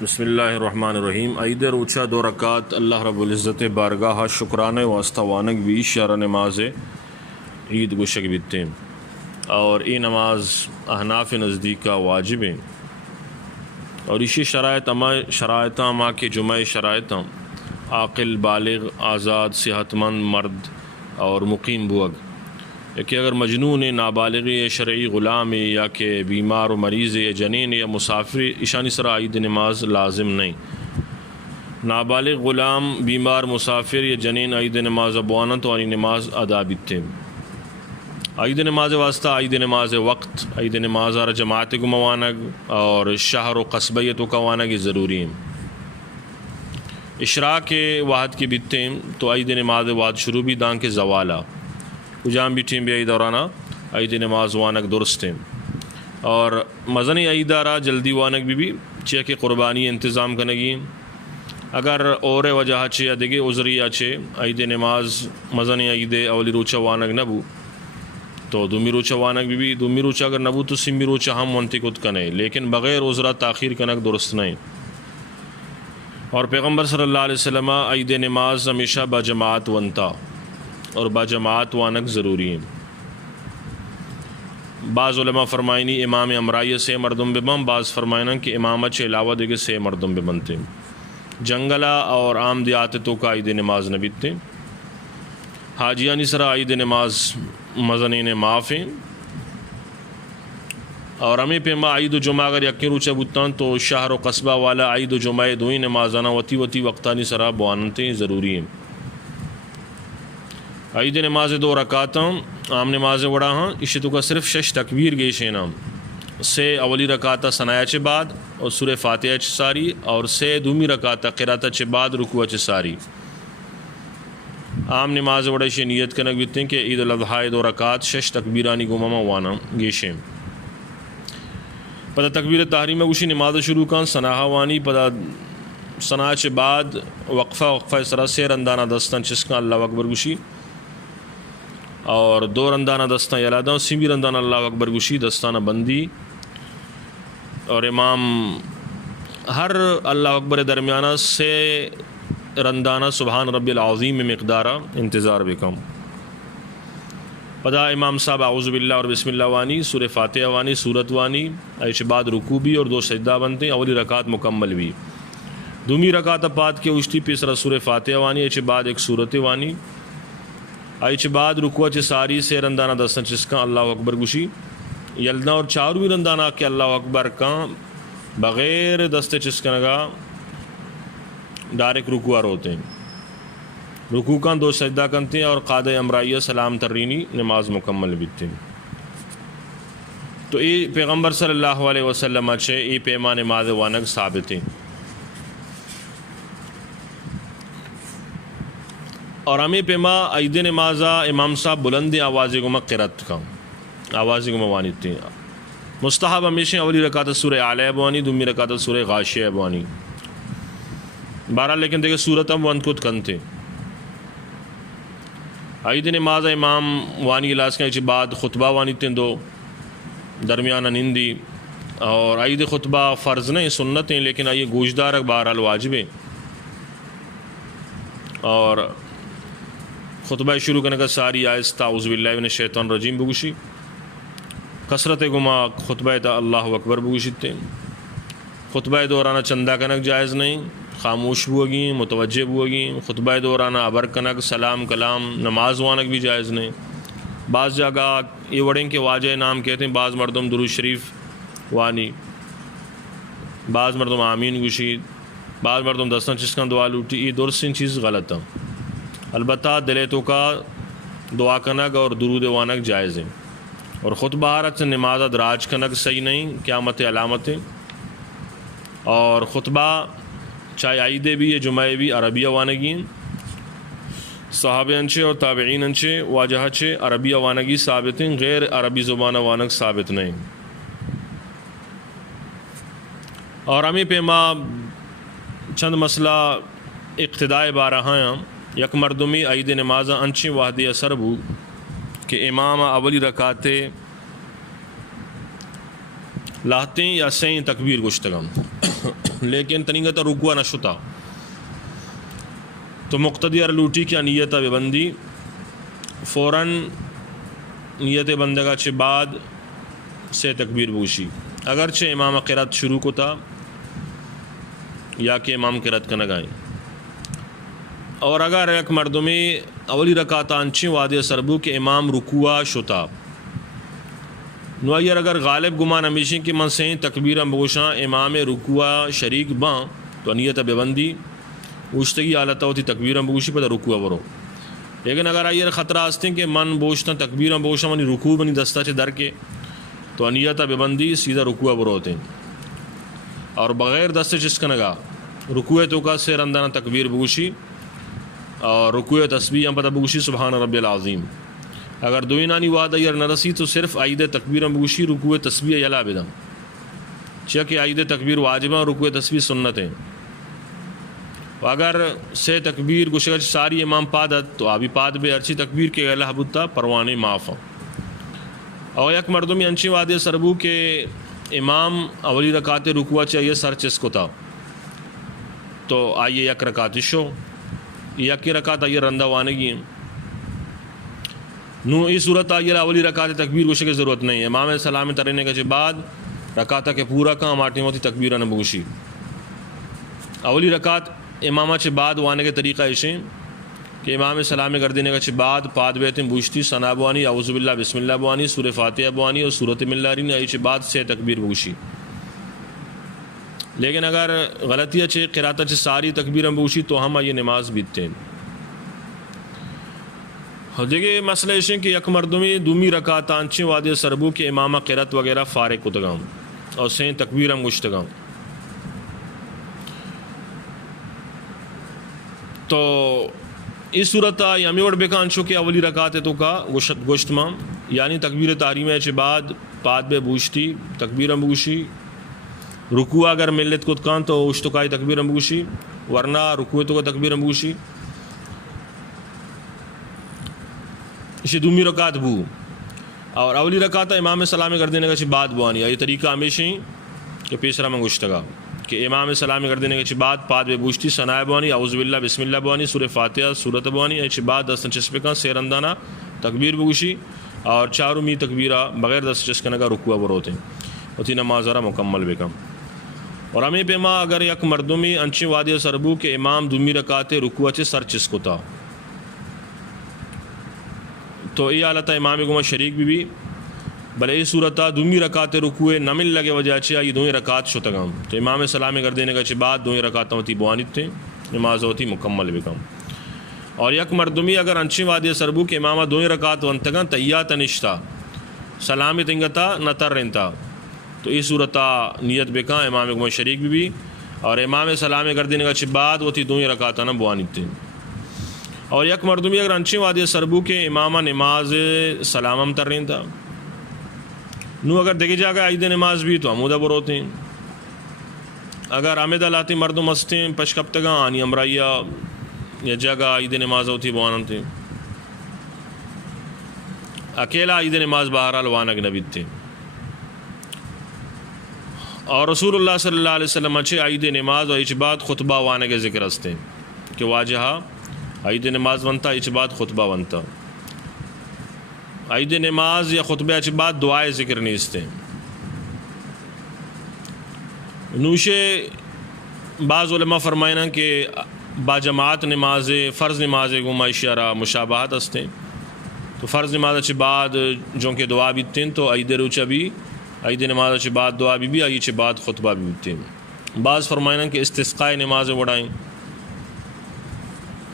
بسم اللہ الرحمن الرحیم. عید روچہ 2 رکعت اللہ رب العزت بارگاہ شکرانے واسطہ وانک بھی شرح نماز عید گشک بیتے اور یہ نماز احناف نزدیک کا واجب ہے اور اسی شرائط اما کے جمعہ شرائط عاقل بالغ آزاد صحت مند مرد اور مقیم بوگ کہ اگر مجنون نابالغ شرعی غلام یا کہ بیمار و مریض یا جنین یا مسافر اشانی سرا عید نماز لازم نہیں. نابالغ غلام بیمار مسافر یا جنین عید نماز ابوانا تو انی نماز ادا بیتے. عید نماز واسطہ عید نماز وقت عید نماز اور جماعت کو موانگ اور شہر و قصبیت کو وانگ ضروری ہیں. اشراق کے واحد کی بیتے تو عید نماز واد شروع بھی دان کے زوالا جام بھی ٹیم بھی عید دورانہ عید نماز وانک درست ہیں اور مزنی عید دارا جلدی وانک بھی چے کہ قربانی انتظام کنگی اگر اور وجہ چے ادگے عذریہ چے عید نماز مزنی عید اولی روچہ وانک نبو تو دومی روچہ وانک بھی دومی روچہ اگر نبو تو سمی روچہ ہم منتقد کنے لیکن بغیر عذرہ تاخیر کنک درست نہیں. اور پیغمبر صلی اللہ علیہ وسلم عید نماز ہمیشہ بجماعت ونتا اور باجماعت وانک ضروری ہیں. بعض علماء فرمائنی امام امرائی سے مردم بمم بعض فرمائنا کہ امامت سے علاوہ دیگے سے مردم بمنتے جنگلہ اور عام دیاتوں کا عید نماز نبیتے. حاجیانی سرا عید نماز مزنین معاف ہیں اور ہمیں پیما عید و جمعہ اگر یقین روچہ بتان تو شہر و قصبہ والا عید و جمعہ دوئی نمازانا وتی وقتانی سرا بوانتے ضروری ہیں. عید نماز 2 رکعت عام نماز وڑا ہاں اسی تو کا صرف 6 تکبیر گیشے نام سے اولی رکعت ثنایا چے بعد اور سورہ فاتحہ چے ساری اور سے دومی رکعت قرات چے بعد رکوع چے ساری. عام نماز وڑا شے نیت کنک بیتے ہیں کہ عید الاضحیٰ 2 رکعت 6 تکبیرانی گماما وانا گیشے. پتہ تکبیر تحریمہ گوشی نماز شروع کان ثناہا وانی پتہ ثنایا چے بعد وقفہ سرا سے رندانہ دستان چسکا اللہ اکبر گوشی اور 2 رندانہ دستان یلادہ سیمی رندانہ اللہ اکبر گوشی دستانہ بندی اور امام ہر اللہ اکبر درمیانہ سے رندانہ سبحان ربی العظیم مقدارہ انتظار بکم. پدا امام صاحب اعوذ باللہ اور بسم اللہ وانی سورہ فاتحہ وانی سورت وانی ایچ بعد رکوع بھی اور 2 سجدہ بنتے اولی رکعت مکمل بھی. دومی رکعت پاد کے اشتی پیسرا سورہ فاتحہ وانی ایچ بعد ایک سورت وانی ایچ بعد رکوع چے ساری سے رندانہ دستان چسکا اللہ اکبر گوشی یلدنا اور 4ویں رندانہ کہ اللہ اکبر کان بغیر دست چسکنگا ڈائریکٹ رکوع ہوتے ہیں. رکوع کان 2 سجدہ کنتے ہیں اور قادہ امرائیہ سلام ترینی نماز مکمل بیتے ہیں. تو یہ پیغمبر صلی اللہ علیہ وسلم اچھے یہ پیما نماز وانک ثابت ہیں. اور ہمیں پیما عید نمازہ امام صاحب بلند آوازی گما قرات کا آوازی گما وانیتے ہیں. مستحب ہمیشہ اولی رکعت سورہ اعلی بوانی دومی رکعت سورہ غاشیہ بوانی بہرحال لیکن دیکھیں صورت ہم ونکت کنتے. عید نماز امام وانی علاج کے بعد خطبہ وانیتے 2 درمیانہ نندی اور عید خطبہ فرض نہیں سنت ہیں لیکن آئیے گوشدار بہرحال واجب ہے. اور خطبہ شروع کرنے کا ساری آہستہ اعوذ باللہ من الشیطان الرجیم بگوشی کثرت گما خطبہ تا اللہ اکبر بگوشیتے. خطبہ دورانہ چندہ کنک جائز نہیں خاموش بوگیں متوجہ بوگیں. خطبہ دورانہ ابر کنک سلام کلام نماز وانک بھی جائز نہیں. بعض جگہ یہ وڑیں کے واجہ نام کہتے ہیں بعض مردم درود شریف وانی بعض مردم آمین گوشی بعض مردم دستان چسکان دعا لوٹی. یہ درست ان چیز غلط ہے. البتہ دلیتوں کا دعا کنک اور درود وانک جائز ہیں اور خطبہ حرت نماز دراج کنک صحیح نہیں قیامت علامت ہے. اور خطبہ چاہے عیدے بھی ہے جمعہ بھی عربیہ وانگی ہیں. صحابہ انچے اور تابعین انچے واجہ چے عربیہ وانگی ثابت ہیں غیر عربی زبانہ وانگ ثابت نہیں. اور ہمیں پیما چند مسئلہ اقتداء بارہاں یک مردمی عید نمازہ انچی وحدی اثر بو کہ امام اولی رکعت لاہتیں یا سین تکبیر گشتگم لیکن تنگتا رکوع نشتا تو مقتدی لوٹی کیا نیت ببندی فوراً نیت بندگا چھ بعد سے تکبیر بوشی اگرچہ امام قرات شروع کو تھا یا کہ امام قرات کا نگائیں. اور اگر ایک مردمی اولی رکعت انچی وادی سربو کہ امام رکوع شتا نو اگر غالب گمان ہمیشہ کہ من سے تکبیر بوشاں امام رکوع شریک باں تو نیت ببندی اوشتگی حالت ہوتی تکبیر بوشی پتہ رکوع برو. لیکن اگر آئیر خطرہ آستے کہ من بوشتا تکبیر بوشاں منی رکوع بنی دستا چھ در کے تو نیت ببندی سیدھا رکوع برو ہوتے ہیں. اور بغیر دستے چس کا نگا رکوع تو کا سیر اندانہ تکبیر بوشی اور رکوع تسبیح ہم پتہ بوشی سبحان ربی العظیم. اگر دوینانی وعد ایر نرسی تو صرف عید تکبیر بوشی رکوع تسبیح یلا بدم چاہ کہ عید تکبیر واجبہ رکوع تسبیح سنت ہیں. اگر سے تکبیر گشگر ساری امام پادت تو آبی پاد بے ارچی تکبیر کے غلہ بتا پروانے معاف. اور یک مردمی انچی وعدے سربو کہ امام اولی رکعت رکوع چاہیے سر چس کو تھا تو آئیے یک رکعت شو یک رکعت آئیے رندہ وانگی نو اس صورت آئیے اولی رکعت تکبیر گوشے کی ضرورت نہیں. امام سلام ترنے کے بعد رکعت کے پورا کام آٹھیں ہوتی تکبیر نبوشی. اولی رکعت امامہ چھ بعد وانے کے طریقہ ایشیں کہ امام سلام گردینے کا چھ بعد پاد بیتیں بوشتی ثنا بوانی اعوذ باللہ بسم اللہ بوانی سورہ فاتحہ بوانی اور سورۃ ملارین آئی چھ بعد سے تکبیر بوشی. لیکن اگر غلطیہ چھ قراتہ چھ ساری تکبیر بوشی تو ہم یہ نماز بیتتے ہیں. دیکھیں مسئلہ ایشیں کہ یک مردمی دومی رکعت آنچیں وادی سربو کے امامہ قرات وغیرہ فارغ کو تگاؤں اور سین تکبیر ہم گشتگاؤں تو اس صورت یمی وڑ بیکانچو کہ اولی رکعت تو کا گوشت ماں یعنی تکبیر تحریم ہے بعد پاد بے بوشتی تکبیر بوشی رکوع اگر ملت کو کان تو اشتکائی تکبیر بوشی ورنہ رکوع تو کا تکبیر بوشی اسی دومی رکعت بو اور اولی رکعت امام سلام کر دینے کا بعد بوانی یہ طریقہ ہمیشہ ہی کہ پیسرا میں گشتگا کہ امام سلام کر دینے کے بعد پاد بے بوشتی ثنا بوانی اعوذ باللہ بسم اللہ بوانی سورہ فاتحہ سورۃ بوانی اچ بعد دست چسپے کا سیر اندانہ تکبیر بگوشی اور چاروں می تکبیرہ بغیر دست چسکنے کا رکوع بروتے ہیں ہوتی نماز ذرا مکمل بکم. اور ہمیں پیما اگر یک مردمی انچی وادی سربو کہ امام دومی رکعت رکوع چ سر چسکتا تو یہ حالت امام گما شریک بھی بلے یہ صورتہ دومی رکعت رکوع نمل لگے وجہ چاہیے یہ دوئی رکعت شتگام تو امام سلام کر دینے کا بعد دوئی رکعت ہوتی بوانت تھے نماز ہوتی مکمل بکم. اور یک مردمی اگر انچی وادی سربو کہ امامہ دوئی رکعت ونتگاں تیات نشتا سلامی تنگتا نتر رنتا تو یہ صورتہ نیت بکاں امام گما شریک بھی اور امام سلام کر دینے کا بعد ہوتی دوئی رکعت نہ بوانت تھے. اور یک مردمی اگر انچی وادی سربو کہ امامہ نماز سلامم تر رنتا نو اگر دیکھے جا گا عید نماز بھی تو عمودہ بروتے ہیں. اگر عمدہ لاتی مردم ہستیں پشکب تگاں آنی امرائیہ یا جگہ عید نماز ہوتی بوانم تھے اکیلا عید نماز بہرحال وانگ نبید تھے. اور رسول اللہ صلی اللہ علیہ وسلم اچھے عید نماز اور اچباد خطبہ وانگ ذکر ہستے کہ واجہا عید نماز ونتا اچباد خطبہ ونتا. عید نماز یا خطبہ اچ بعد دعائے ذکر نہیں استے نوشے. بعض علماء فرمائنا کہ با جماعت نماز فرض نماز گما اشارہ مشابہت ہستے تو فرض نماز اچ بعد جو کہ دعا بیتتے ہیں تو عید روچہ بھی عید نماز اچ بعد دعا بھی عید اچ بعد خطبہ بھی بیتتے ہیں. بعض فرمائنا کہ استسقاء نماز وڑائیں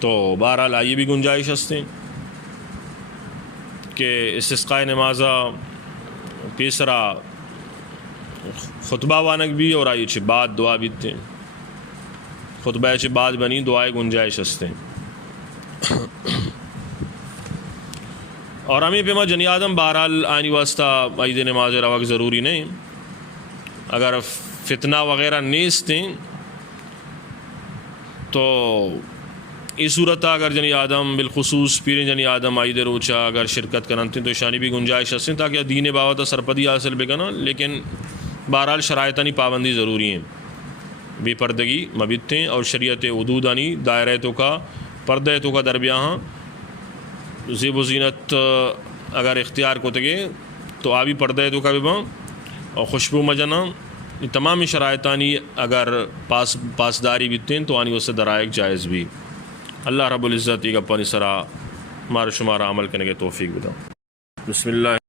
تو بہرحال آئیے بھی گنجائش ہستے کہ استسقاء نمازہ پیسرا خطبہ وانک بھی اور آئی چھ بعد دعا بیتتے خطبہ چھ بعد بنی دعائے گنجائش ہستے. اور ہمیں پیما جنی آدم بہرحال آئینی واسطہ عید نماز رواق ضروری نہیں اگر فتنہ وغیرہ نیستیں تو اس صورت اگر جنی آدم بالخصوص پیریں جنی آدم عید روچا اگر شرکت کرنتے تو شانی بھی گنجائش ہستیں تاکہ دین باوت سرپدی حاصل بے کنا. لیکن بہرحال شرائطانی پابندی ضروری ہیں بے پردگی مبتیں اور شریعت حدودانی دائرہ تو کا پردہ تو کا درمیان زیب و زینت اگر اختیار کو تگے تو آبی پردہ تو کا بھی باں اور خوشبو مجنا یہ تمام شرائطانی اگر پاسداری بیتیں تو آنی اس سے درائق جائز بھی. اللہ رب العزت ایک اپنی سرا مار شمارا عمل کرنے کے توفیق بدا. بسم اللہ.